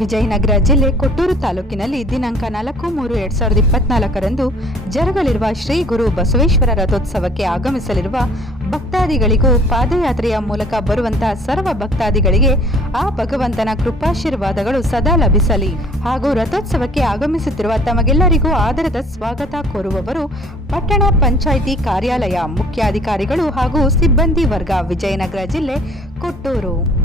ವಿಜಯನಗರ ಜಿಲ್ಲೆ ಕೊಟ್ಟೂರು ತಾಲೂಕಿನಲ್ಲಿ ದಿನಾಂಕ ನಾಲ್ಕು ಮೂರು ಎರಡ್ ಸಾವಿರದ ಇಪ್ಪತ್ನಾಲ್ಕರಂದು ಜರುಗಲಿರುವ ಶ್ರೀ ಗುರು ಬಸವೇಶ್ವರ ರಥೋತ್ಸವಕ್ಕೆ ಆಗಮಿಸಲಿರುವ ಭಕ್ತಾದಿಗಳಿಗೂ ಪಾದಯಾತ್ರೆಯ ಮೂಲಕ ಬರುವಂತಹ ಸರ್ವ ಭಕ್ತಾದಿಗಳಿಗೆ ಆ ಭಗವಂತನ ಕೃಪಾಶೀರ್ವಾದಗಳು ಸದಾ ಲಭಿಸಲಿ. ಹಾಗೂ ರಥೋತ್ಸವಕ್ಕೆ ಆಗಮಿಸುತ್ತಿರುವ ತಮಗೆಲ್ಲರಿಗೂ ಆದರದ ಸ್ವಾಗತ ಕೋರುವವರು ಪಟ್ಟಣ ಪಂಚಾಯಿತಿ ಕಾರ್ಯಾಲಯ ಮುಖ್ಯಾಧಿಕಾರಿಗಳು ಹಾಗೂ ಸಿಬ್ಬಂದಿ ವರ್ಗ ವಿಜಯನಗರ ಜಿಲ್ಲೆ ಕೊಟ್ಟೂರು.